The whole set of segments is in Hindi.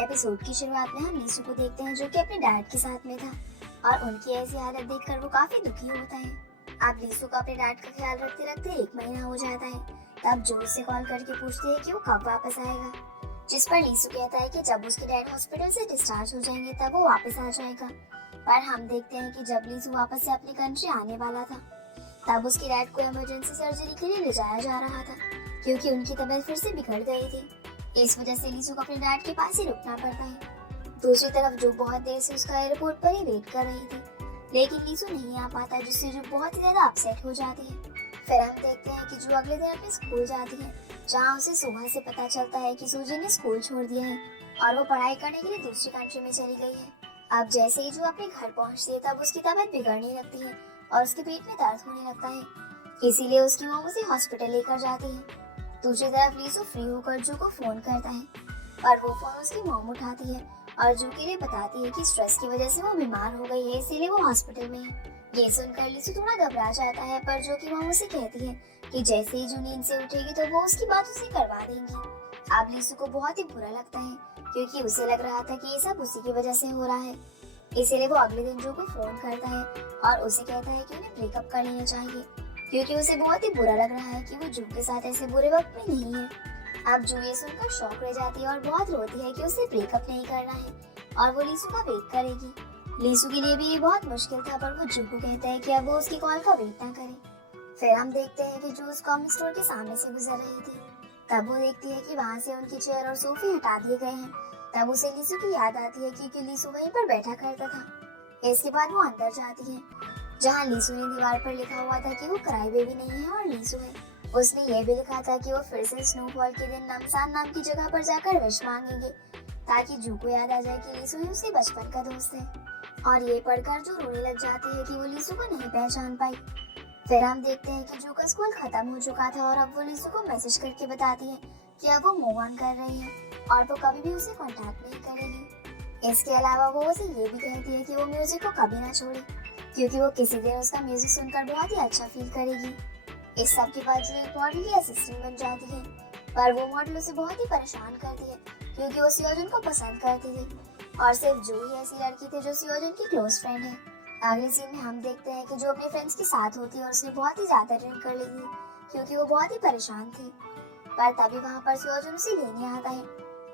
एपिसोड की शुरुआत में हम लीसू को देखते हैं जो कि अपने डैड के साथ में था और उनकी ऐसी हालत देखकर वो काफी दुखी होता है। अब लीसू को अपने डैड का ख्याल रखते रखते 1 महीना हो जाता है। तब जो उससे कॉल करके पूछती है कि वो कब वापस आएगा, जिस पर लीसू कहता है कि जब उसके डैड हॉस्पिटल से डिस्चार्ज हो जाएंगे तब वो वापस आ जाएगा। पर हम देखते हैं कि जब लीसू वापस से अपनी कंट्री आने वाला था तब उसके डैड को इमरजेंसी सर्जरी के लिए ले जाया जा रहा था क्योंकि उनकी तबीयत फिर से बिगड़ गई थी। इस वजह से लीसू को अपने डैड के पास ही रुकना पड़ता है। दूसरी तरफ जो बहुत देर से उसका एयरपोर्ट पर ही वेट कर रही थी, लेकिन लीसू नहीं आ पाता, जिससे जो बहुत ही ज्यादा अपसेट हो जाती है। फिर हम देखते हैं कि जो अगले दिन अपने स्कूल जाती है, जहाँ उसे सुबह से पता चलता है कि सूजी ने स्कूल छोड़ दिया है और वो पढ़ाई करने के लिए दूसरी कंट्री में चली गई है। अब जैसे ही जो अपने घर पहुंचती है तब उसकी तबीयत बिगड़ने लगती है और उसके पेट में दर्द होने लगता है। इसीलिए उसकी माँ उसे हॉस्पिटल लेकर जाती है। दूसरी तरफ लीसू फ्री होकर जू को फोन करता है पर वो फोन उसकी मॉम उठाती है और जू के लिए बताती है कि स्ट्रेस की वजह से वो बीमार हो गई है, इसीलिए वो हॉस्पिटल में है। ये सुनकर लीसू थोड़ा घबरा जाता है पर जो की मॉम उसे कहती है कि जैसे ही जू नींद से उठेगी तो वो उसकी बात उसे करवा देंगी। अब लीसू को बहुत ही बुरा लगता है क्योंकि उसे लग रहा था कि ये सब उसी की वजह से हो रहा है। इसीलिए वो अगले दिन जू को फोन करता है और उसे कहता है कि उन्हें ब्रेकअप कर लेना चाहिए क्योंकि उसे बहुत ही बुरा लग रहा है कि वो जू के साथ ऐसे बुरे वक्त में नहीं है। अब जू ये सुनकर शॉक रह जाती है और बहुत रोती है कि उसे ब्रेकअप नहीं करना है और वो लीसू का वेट करेगी। लीसू के लिए भी ये बहुत मुश्किल था पर वो जू को कहता है कि अब वो उसकी कॉल का वेट ना करे। फिर हम देखते हैं कि जू उस कॉमिक स्टोर के सामने से गुजर रही थी। तब वो देखती है कि वहाँ से उनकी चेयर और सोफे हटा दिए गए हैं। तब उसे लीसू की याद आती है क्योंकि लीसू वहीं पर बैठा करता था। इसके बाद वो अंदर जाती है जहाँ लीसू ने दीवार पर लिखा हुआ था कि वो क्राई बेबी नहीं है और लीसू है। उसने ये भी लिखा था कि वो फिर से स्नोफॉल के दिन नमसान नाम की जगह पर जाकर विश मांगेंगे ताकि जू को याद आ जाए कि लीसू ही उसके बचपन का दोस्त है। और ये पढ़कर जो रोने लग जाती है कि वो लीसू को नहीं पहचान पाई। फिर हम देखते हैं कि जू का स्कूल खत्म हो चुका था और अब वो लीसू को मैसेज करके बताती है कि अब वो मूव ऑन कर रही है और वो कभी भी उसे कांटेक्ट नहीं करेगी। इसके अलावा वो उसे ये भी कहती है कि वो म्यूजिक को कभी ना छोड़े क्योंकि वो किसी दिन उसका म्यूजिक सुनकर बहुत ही अच्छा फील करेगी। इस सब के बाद जो एक मॉडल की असिस्टेंट बन जाती है पर वो मॉडल उसे बहुत ही परेशान करती है क्योंकि वो सियोजन को पसंद करती थी और सिर्फ जो ही ऐसी लड़की थी जो सियोजन की क्लोज फ्रेंड है। अगले सीन में हम देखते हैं कि जो अपने फ्रेंड्स के साथ होती है और उसने बहुत ही ज्यादा ड्रिंक कर ली थी क्योंकि वो बहुत ही परेशान थी। पर तभी वहाँ पर सियोजन उसे लेने आता है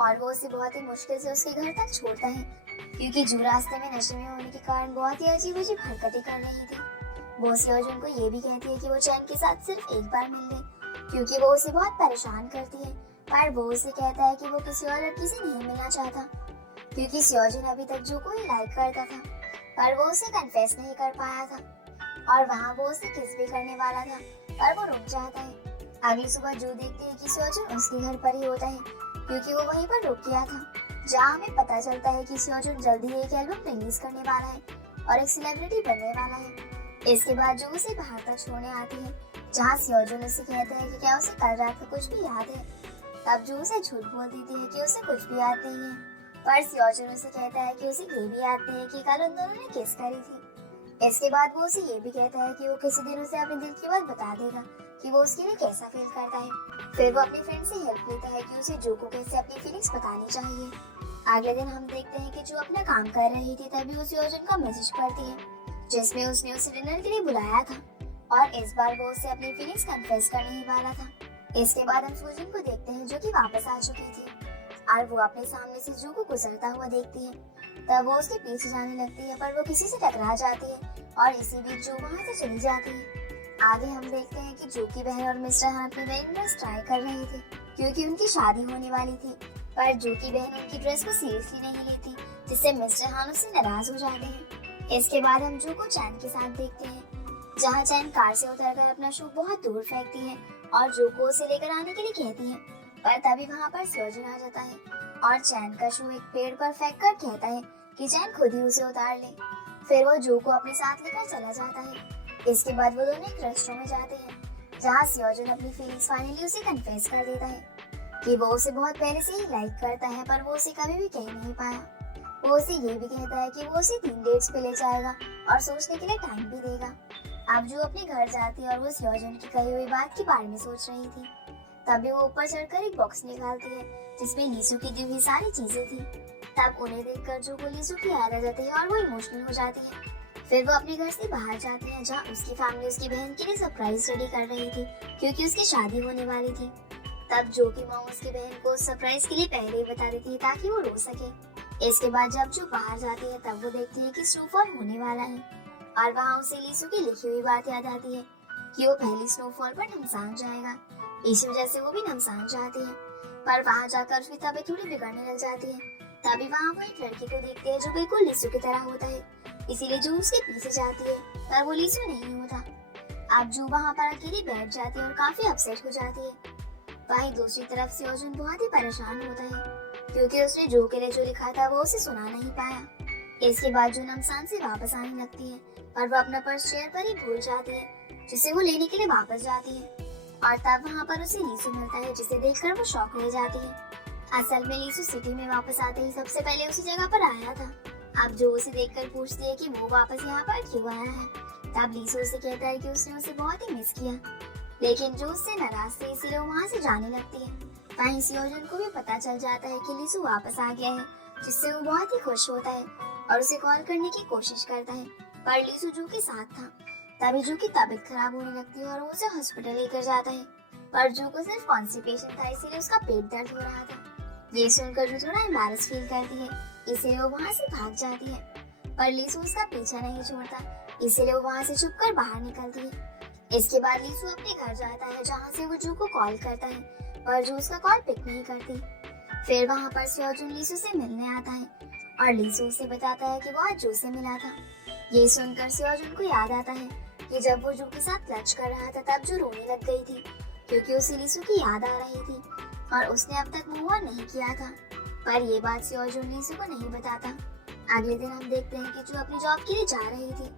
और वो उसे बहुत ही मुश्किल से उसके घर तक छोड़ता है क्योंकि जू रास्ते में नशे में होने के कारण बहुत ही अजीब अजीब हरकतें कर रही थी। वो सियोजन को ये भी कहती है कि वो चैन के साथ सिर्फ एक बार मिल ले क्योंकि वो उसे बहुत परेशान करती है। पर वो उसे कहता है कि वो किसी और लड़की से नहीं मिलना चाहता क्योंकि सियोजन अभी तक जू को ही लाइक करता था पर वो उसे कन्फेस नहीं कर पाया था और वहाँ वो उसे किस भी करने वाला था पर वो रुक जाता है। अगली सुबह जू देखती है कि सियोजन उसके घर पर ही होता है क्योंकि वो वहीं पर रुक गया था, जहाँ हमें पता चलता है कि सियोजन जल्दी एक एल्बम रिलीज करने वाला है और एक सेलिब्रिटी बनने वाला है। इसके बाद जो उसे बाहर तक छोड़ने आती है जहाँ सियोजन उसे कहता है कि क्या उसे कल रात को कुछ भी याद है। तब जो उसे झूठ बोल देती है कि उसे कुछ भी याद नहीं है पर सियोजन उसे कहता है कि उसे ये भी याद नहीं है कि कल उन दोनों ने किस करी थी। इसके बाद वो उसे ये भी कहता है कि वो किसी दिन उसे अपने दिल की बात बता देगा कि वो उसके लिए कैसा फील करता है। फिर वो अपनी फ्रेंड से हेल्प लेता है कि उसे जू को कैसे अपनी फीलिंग्स बतानी चाहिए। अगले दिन हम देखते हैं कि जो अपना काम कर रही थी तभी उसे सियोजन का मैसेज पढ़ती है जिसमें उसने उसे डिनर के लिए बुलाया था और इस बार वो उसे अपनी फीलिंग्स कन्फेस करने ही वाला था। इसके बाद हम सूजन को देखते हैं जो कि वापस आ चुकी थी और वो अपने सामने से जू को गुजरता हुआ देखती है। तब वो उसके पीछे जाने लगती है पर वो किसी से टकरा जाती है और इसी बीच जू वहाँ से चली जाती है। आगे हम देखते हैं कि जू की बहन और मिस्टर हान अपनी वेडिंग ड्रेस ट्राई कर रहे थे क्योंकि उनकी शादी होने वाली थी पर जू की बहन उनकी ड्रेस को सीरियसली नहीं लेती जिससे मिस्टर हान उससे नाराज हो जाते हैं। इसके बाद हम जू को चैन के साथ देखते हैं जहाँ चैन कार से उतरकर अपना शू बहुत दूर फेंकती है और जू को उसे लेकर आने के लिए कहती है पर तभी वहाँ पर सियोजन आ जाता है और चैन का शू एक पेड़ पर फेंक कर कहता है कि चैन खुद ही उसे उतार ले। फिर वो जू को अपने साथ लेकर चला जाता है। इसके बाद वो दोनों एक रेस्टोरेंट में जाते हैं जहाँ सियोजन अपनी फीलिंग्स फाइनली उसे कन्फेस कर देता है कि वो उसे बहुत पहले से ही लाइक करता है पर वो उसे कभी भी कह नहीं पाया। वो उसे ये भी कहता है कि वो उसे 3 डेट्स पे ले जाएगा और सोचने के लिए टाइम भी देगा। अब जो अपने घर जाती है और वो सियोजन की कही हुई बात के बारे में सोच रही थी तभी वो ऊपर चढ़कर एक बॉक्स निकालती है जिसमें लीसू की दी हुई सारी चीजें थी। तब उन्हें देखकर जो को लीसू की याद आ जाती है और वो इमोशनल हो जाती है। फिर वो अपने घर से बाहर जाती है, जहाँ उसकी फैमिली उसकी बहन के लिए सरप्राइज रेडी कर रही थी, क्योंकि उसकी शादी होने वाली थी। तब जो की माँ उसकी बहन को सरप्राइज के लिए पहले ही बता देती है ताकि वो रो सके। इसके बाद जब जो बाहर जाती है तब वो देखती है कि स्नोफॉल होने वाला है, और वहाँ उसे लीसू की लिखी हुई बात याद आती है कि वो पहली स्नोफॉल पर नमसान जाएगा। इसी वजह से वो भी नमसान जाती है, पर वहाँ जाकर उसकी तबीयत थोड़ी बिगड़ने लग जाती है। तभी वहाँ वो एक लड़की को देखती है जो बिल्कुल लीसू की तरह होता है, इसीलिए जो उसके पीछे जाती है, पर वो लीसू नहीं होता। अब जो वहाँ पर अकेली बैठ जाती है और काफी अपसेट हो जाती है। वहीं दूसरी तरफ से अर्जुन बहुत ही परेशान होता है, क्योंकि उसने जो के लिए जो लिखा था वो उसे सुना नहीं पाया। इसके बाद जो नमसान से वापस आने लगती है, पर वो अपना पर्स चेयर पर ही भूल जाती है, जिसे वो लेने के लिए वापस जाती है। और तब वहाँ पर उसे लीसू मिलता है, जिसे देखकर वो शॉक रह जाती है। असल में लीसू सिटी में वापस आते ही सबसे पहले उसी जगह पर आया था। अब जो उसे देखकर पूछती है कि वो वापस यहाँ पर क्यों आया है। तब लीसू उसे कहता है कि उसने उसे बहुत ही मिस किया, लेकिन जो उससे नाराज थी, इसीलिए वो वहाँ से जाने लगती है। वहीं से अर्जुन को भी पता चल जाता है कि लीसू वापस आ गया है, जिससे वो बहुत ही खुश होता है और उसे कॉल करने की कोशिश करता है, पर लीसू जो के साथ था। तभी जो की तबीयत खराब होने लगती है और वो उसे हॉस्पिटल लेकर जाता है, पर जो को सिर्फ कॉन्स्टिपेशन था, इसीलिए उसका पेट दर्द हो रहा था। ये सुनकर जो थोड़ा एम्बैरेस फील करती है, इसीलिए वो वहाँ से भाग जाती है, पर लीसू उसका पीछा नहीं छोड़ता, इसीलिए वो वहाँ से छुपकर बाहर निकलती है। इसके बाद लीसू अपने घर जाता है, जहाँ से वो जू को कॉल करता है, पर जो उसका कॉल पिक नहीं करती। फिर वहाँ पर से अर्जुन लीसू से मिलने आता है, और लीसू उसे बताता है कि वो आज जू से मिला था। ये सुनकर से अर्जुन को याद आता है कि जब वो जू के साथ लंच कर रहा था, तब जो रोने लग गई थी, क्योंकि उसे लीसू की याद आ रही थी और उसने अब तक मूव ऑन नहीं किया था। पर ये बात से अर्जुन लीसू को नहीं बताता। अगले दिन हम देखते हैं कि जो अपनी जॉब के लिए जा रही थी,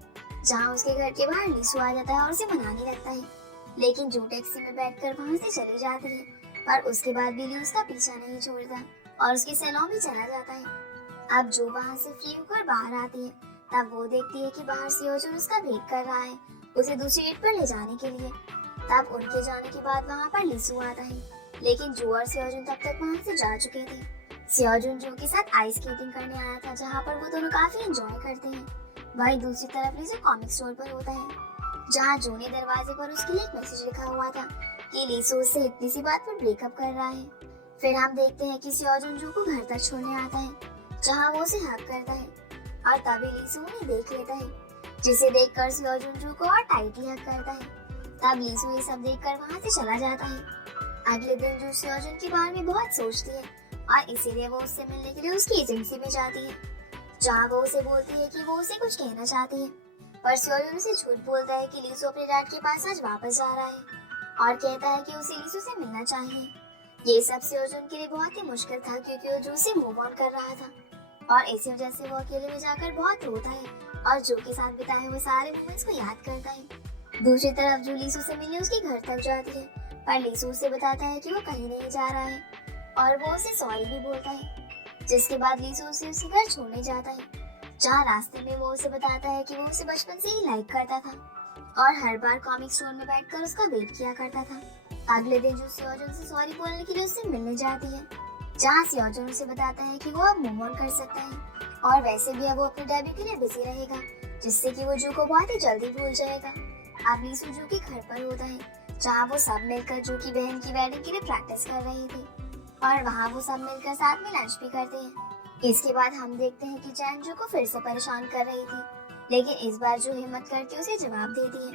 जहाँ उसके घर के बाहर लीसू आ जाता है और उसे मनाने लगता है, लेकिन जो टैक्सी में बैठकर वहाँ से चली जाती है, पर उसके बाद भी ली उसका पीछा नहीं छोड़ता और उसके सैलून भी चला जाता है। अब जो वहाँ से फ्री होकर बाहर आती है, तब वो देखती है कि बाहर से अर्जुन उसका वेट कर रहा है, उसे दूसरी सीट पर ले जाने के लिए। तब उनके जाने के बाद वहाँ पर लीसू आता है, लेकिन जो और से अर्जुन तब तक वहाँ से जा चुके थे। से अर्जुन जो के साथ आइस स्केटिंग करने आया था, जहाँ पर वो दोनों काफी एंजॉय करते हैं। वहीं दूसरी तरफ लीसू कॉमिक स्टोर पर होता है, जहाँ जो ने दरवाजे पर उसके लिए एक मैसेज लिखा हुआ था कि लीसू उससे इतनी सी बात पर ब्रेकअप कर रहा है। फिर हम देखते हैं कि अर्जुन जो को घर तक छोड़ने आता है, जहाँ वो उसे हक करता है, और तभी लीसू उन्हें देख लेता है, जिसे देखकर अर्जुन जो को और टाइटली हक करता है। तब लीसू ये सब देखकर वहाँ से चला जाता है। अगले दिन जो अर्जुन के बारे में बहुत सोचती है, और इसीलिए वो उससे मिलने के लिए उसकी एजेंसी में जाती है, जहाँ वो उसे बोलती है कि वो उसे कुछ कहना चाहती है। पर अर्जुन उसे झूठ बोलता है कि लीसू अपने डैड के पास आज वापस जा रहा है, और कहता है कि उसे लीसू से मिलना चाहिए। ये सब अर्जुन के लिए बहुत ही मुश्किल था, क्योंकि वो जो से मूव ऑन कर रहा था, और इसी वजह से वो अकेले में जाकर बहुत रोता है और जो के साथ बिताए हुए सारे मोमेंट्स को याद करता है। दूसरी तरफ जो लीसू से मिलने उसके घर तक जाती है, पर लीसू उसे बताता है कि वो कहीं नहीं जा रहा है, और वो उसे सॉरी भी बोलता है। जिसके बाद लीसू उसे उसके घर छोड़ने जाता है, जहाँ रास्ते में वो उसे बताता है कि वो उसे बचपन से ही लाइक करता था और हर बार कॉमिक स्टोर में बैठकर उसका वेट किया करता था। अगले दिन जो अर्जुन से सॉरी बोलने के लिए उससे मिलने जाती है, जहाँ से अर्जुन उसे बताता है कि वो अब मूव ऑन कर सकता है, और वैसे भी अब वो अपने डेब्यू के लिए बिजी रहेगा, जिससे कि वो जू को बहुत ही जल्दी भूल जाएगा। अब लीसू जू के घर पर होता है, जहाँ वो सब मिलकर जू की बहन की वेडिंग के लिए प्रैक्टिस कर रही थी, और वहाँ वो सब मिलकर साथ में लंच भी करते हैं। इसके बाद हम देखते हैं कि चैन जू को फिर से परेशान कर रही थी, लेकिन इस बार जो हिम्मत करके उसे जवाब देती है,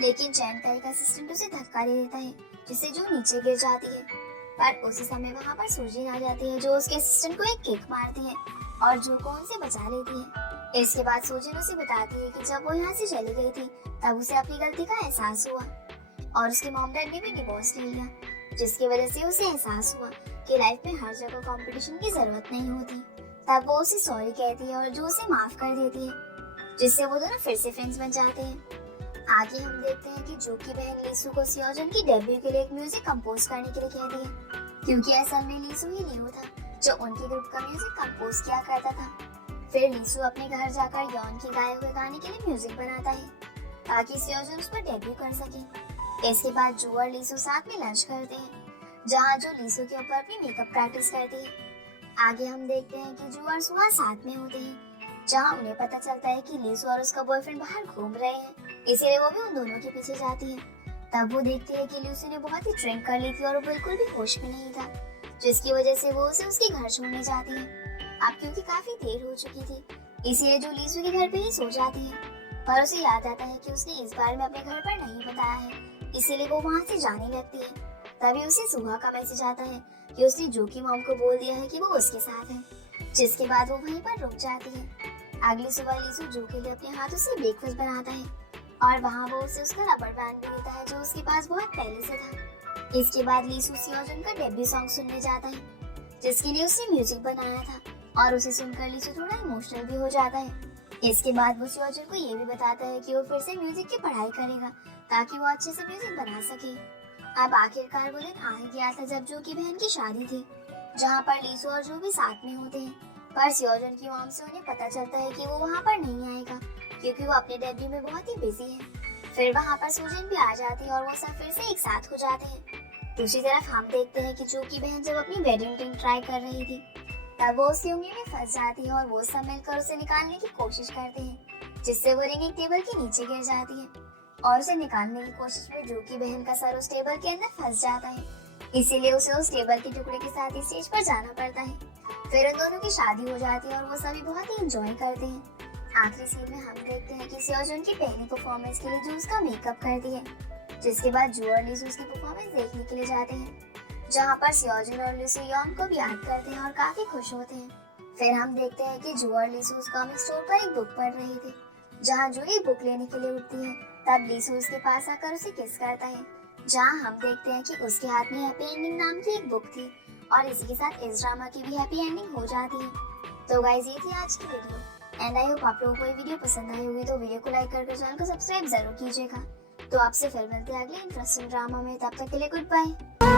लेकिन चैन का एक असिस्टेंट उसे धक्का दे देता है, जिससे जो नीचे गिर जाती है। पर उसी समय वहाँ पर सूजिन आ जाती है, जो उसके असिस्टेंट को एक किक मारती है और जो को उनसे बचा लेती है। इसके बाद सूजिन उसे बताती है कि जब वो यहाँ से चली गई थी, तब उसे अपनी गलती का एहसास हुआ, और उसके मॉम डैड ने भी डिवोर्स ले लिया, जिसकी वजह से उसे एहसास हुआ कि लाइफ में हर जगह कंपटीशन की जरूरत नहीं होती। तब वो उसे सॉरी कहती है और जो उसे माफ कर देती है, जिससे वो दोनों फिर से फ्रेंड्स बन जाते हैं। आगे हम देखते हैं कि जो की बहन लीसू को अर्जुन की डेब्यू के लिए एक म्यूजिक कंपोज करने के लिए कहती है, क्योंकि असल में लीसू ही लियो था जो उनके ग्रुप का म्यूजिक कंपोज किया करता था। फिर लीसू अपने घर जाकर यॉन के गाए हुए गाने के लिए म्यूजिक बनाता है, ताकि अर्जुन उस पर डेब्यू कर सके। इसके बाद जो और लीसू साथ में लंच करते हैं, जहाँ जो लीसू के ऊपर अपनी मेकअप प्रैक्टिस करती है। आगे हम देखते हैं कि जू और सुहा साथ में होते हैं, जहाँ उन्हें पता चलता है कि लीसू और उसका बॉयफ्रेंड बाहर घूम रहे हैं, इसीलिए वो भी उन दोनों के पीछे जाती है। तब वो देखती है कि लीसू ने बहुत ही ड्रिंक कर ली थी और वो बिल्कुल भी होश में नहीं था, जिसकी वजह से वो उसे उसके घर छोड़ने जाती है। अब क्योंकि काफी देर हो चुकी थी, इसीलिए जो लीसू के घर पे ही सो जाती है, पर उसे याद आता है कि उसने इस बारे में अपने घर पर नहीं बताया है, इसीलिए वो वहाँ से जाने लगती है। तभी उसे सुहा का मैसेज आता है कि उसने जो की मॉम को बोल दिया है कि वो उसके साथ है, जिसके बाद वो वहीं पर रुक जाती है। अगली सुबह लीसू जो के लिए अपने हाथों से ब्रेकफास्ट बनाता है और वहाँ वो उसे उसका रबर बैंड भी देता है जो उसके पास बहुत पहले से था। इसके बाद लीसू सियोजन का डेब्यू सॉन्ग सुनने जाता है, जिसके लिए उसने म्यूजिक बनाया था, और उसे सुनकर लीसू थोड़ा इमोशनल भी हो जाता है। इसके बाद वो सियोजन को ये भी बताता है कि वो फिर से म्यूजिक की पढ़ाई करेगा ताकि वो अच्छे से म्यूजिक बना सके। अब आखिरकार वो दिन आ ही गया था जब जो की बहन की शादी थी, जहाँ पर लीसू और जो भी साथ में होते हैं, पर सियोजन की मॉम से उन्हें पता चलता है कि वो वहाँ पर नहीं आएगा क्योंकि वो अपने डेब्यू में बहुत ही बिजी है। फिर वहाँ पर सुजन भी आ जाती है और वो सब फिर से एक साथ हो जाते हैं। दूसरी तरफ हम देखते हैं कि जो की बहन जब अपनी वेडिंग रिंग ट्राई कर रही थी, तब वो उसकी उंगली में फंस जाती है और वो सब मिलकर उसे निकालने की कोशिश करते हैं, जिससे वो रिंग एक टेबल के नीचे गिर जाती है और उसे निकालने की कोशिश में जो की बहन का सर उस टेबल के अंदर फंस जाता है, इसीलिए उसे उस टेबल के टुकड़े के साथ ही स्टेज पर जाना पड़ता है। फिर उन दोनों की शादी हो जाती है और वो सभी बहुत ही एंजॉय करते हैं। आखिरी सीन में हम देखते हैं कि सियोजन की पहली परफॉर्मेंस के लिए जो उसका मेकअप करती है, जिसके बाद जो और लीसू उसकी परफॉर्मेंस देखने के लिए जाते हैं, जहाँ पर सियोजन और लीसू यॉन को भी याद करते हैं और काफी खुश होते हैं। फिर हम देखते हैं कि जो और लीसू उस कॉमिक स्टोर पर एक बुक पढ़ रही थी, जहाँ जो एक बुक लेने के लिए उठती है, तब लीसू उसके पास आकर उसे किस करता है, जहाँ हम देखते हैं कि उसके हाथ में हैप्पी एंडिंग नाम की एक बुक थी और इसी के साथ इस ड्रामा की भी हैप्पी एंडिंग हो जाती है। तो गाइस ये थी आज की वीडियो एंड आई होप आप लोगों को ये वीडियो पसंद आई होगी, तो वीडियो को लाइक करके चैनल को सब्सक्राइब जरूर कीजिएगा। तो आपसे फिर मिलते हैं अगले इंटरेस्टिंग ड्रामा में, तब तक के लिए गुड बाय।